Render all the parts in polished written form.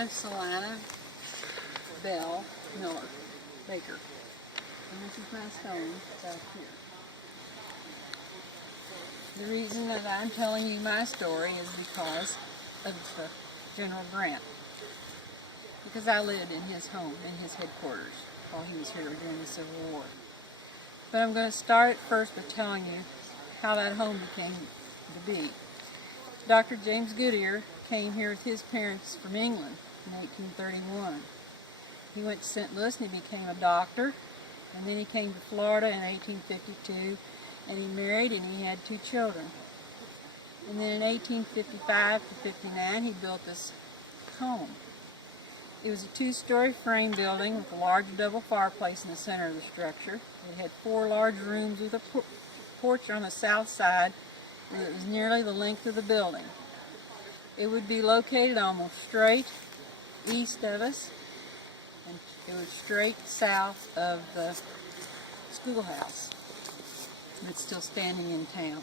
I'm Salina Bell Miller Baker, and this is my stone back here. The reason that I'm telling you my story is because of General Grant. Because I lived in his home, in his headquarters, while he was here during the Civil War. But I'm going to start first by telling you how that home became to be. Dr. James Goodyear came here with his parents from England in 1831. He went to St. Louis and he became a doctor, and then he came to Florida in 1852, and he married and he had 2 children. And then in 1855 to 59 he built this home. It was a 2-story frame building with a large double fireplace in the center of the structure. It had 4 large rooms with a porch on the south side that was nearly the length of the building. It would be located almost straight east of us, and it was straight south of the schoolhouse that's still standing in town.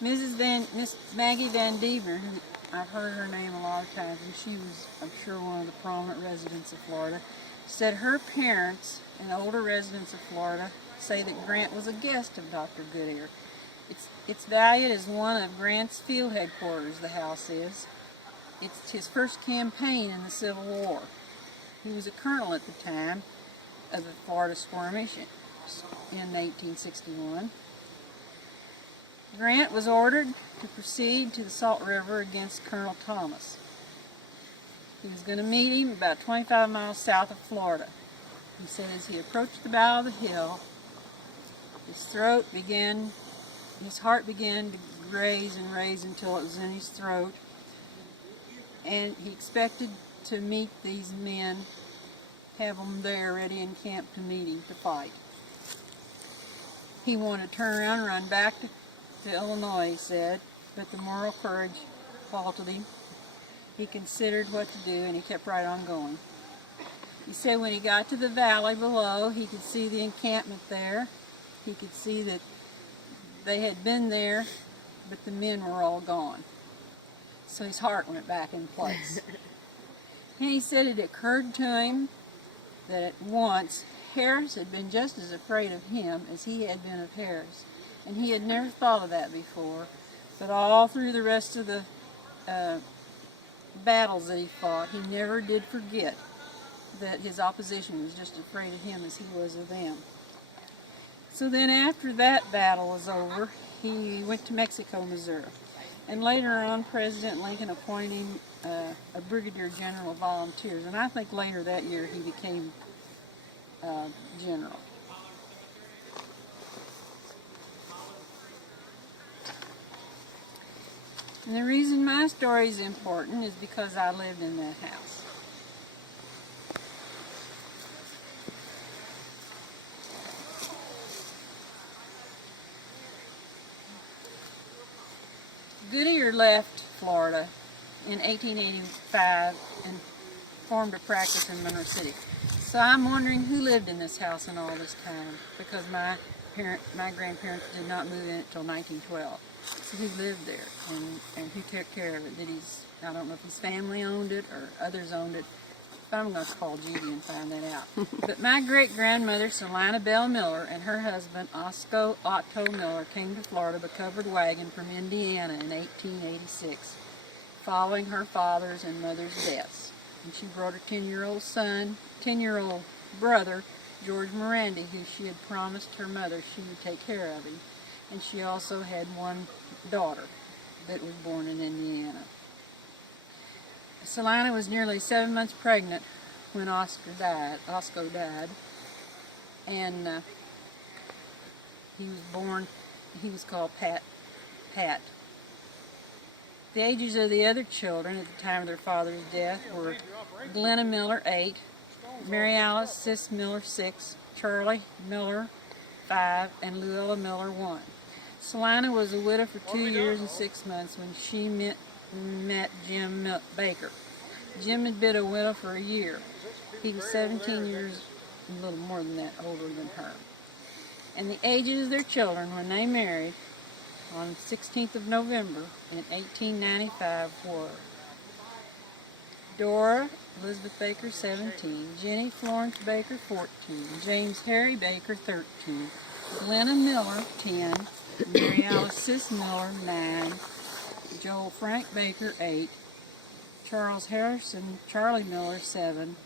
Miss Maggie Van Deever, who I've heard her name a lot of times, and she was, I'm sure, one of the prominent residents of Florida, said her parents and older residents of Florida say that Grant was a guest of Dr. Goodyear. It's valued as one of Grant's field headquarters, the house is. It's his first campaign in the Civil War. He was a colonel at the time of the Florida skirmish in 1861. Grant was ordered to proceed to the Salt River against Colonel Thomas. He was going to meet him about 25 miles south of Florida. He said as he approached the brow of the hill, his heart began to raise and raise until it was in his throat, and he expected to meet these men, have them there ready in camp to meet him to fight. He wanted to turn around and run back to Illinois, he said, but the moral courage halted him. He considered what to do, and he kept right on going. He said when he got to the valley below, he could see the encampment there. He could see that they had been there, but the men were all gone. So his heart went back in place. And he said it occurred to him that at once Harris had been just as afraid of him as he had been of Harris. And he had never thought of that before, but all through the rest of the battles that he fought, he never did forget that his opposition was just as afraid of him as he was of them. So then after that battle was over, he went to Mexico, Missouri. And later on, President Lincoln appointed him a brigadier general of volunteers. And I think later that year he became general. And the reason my story is important is because I lived in that house. Goodyear left Florida in 1885 and formed a practice in Monroe City. So I'm wondering who lived in this house in all this time, because my grandparents did not move in it until 1912. So who lived there and who took care of it? I don't know if his family owned it or others owned it. But I'm going to call Judy and find that out. But my great-grandmother, Salina Bell Miller, and her husband, Otto Miller, came to Florida by covered wagon from Indiana in 1886, following her father's and mother's deaths. And she brought her 10-year-old brother, George Mirandy, who she had promised her mother she would take care of him. And she also had one daughter that was born in Indiana. Salina was nearly 7 months pregnant when Osco died, and he was born. He was called Pat. The ages of the other children at the time of their father's death were Glenna Miller, 8, Mary Alice Sis Miller, 6, Charlie Miller, 5, and Luella Miller, 1. Salina was a widow for 2 years and 6 months when she met Jim Baker. Jim had been a widow for a year. He was 17 years, a little more than that, older than her. And the ages of their children when they married on the 16th of November in 1895 were Dora Elizabeth Baker, 17. Jenny Florence Baker, 14. James Harry Baker, 13. Glenna Miller, 10. Mary Alice Sis Miller, 9. Joel Frank Baker, 8. Charles Harrison Charlie Miller, 7.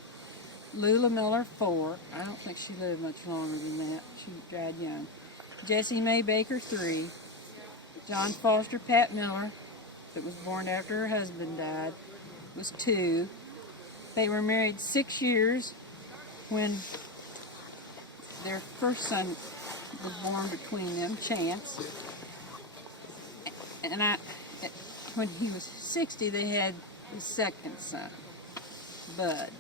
Lula Miller, 4. I don't think she lived much longer than that. She died young. Jessie Mae Baker, 3. John Foster Pat Miller, that was born after her husband died, was 2. They were married 6 years when their first son was born between them, Chance. And when he was 60, they had the second son, Bud.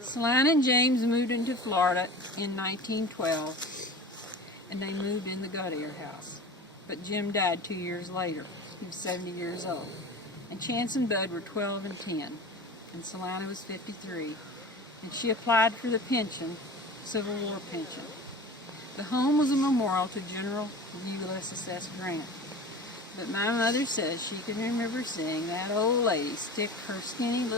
Salina and James moved into Florida in 1912, and they moved in the Goddard house. But Jim died 2 years later. He was 70 years old. And Chance and Bud were 12 and 10, and Salina was 53. And she applied for the pension, Civil War pension. The home was a memorial to General Ulysses Grant. But my mother says she can remember seeing that old lady stick her skinny little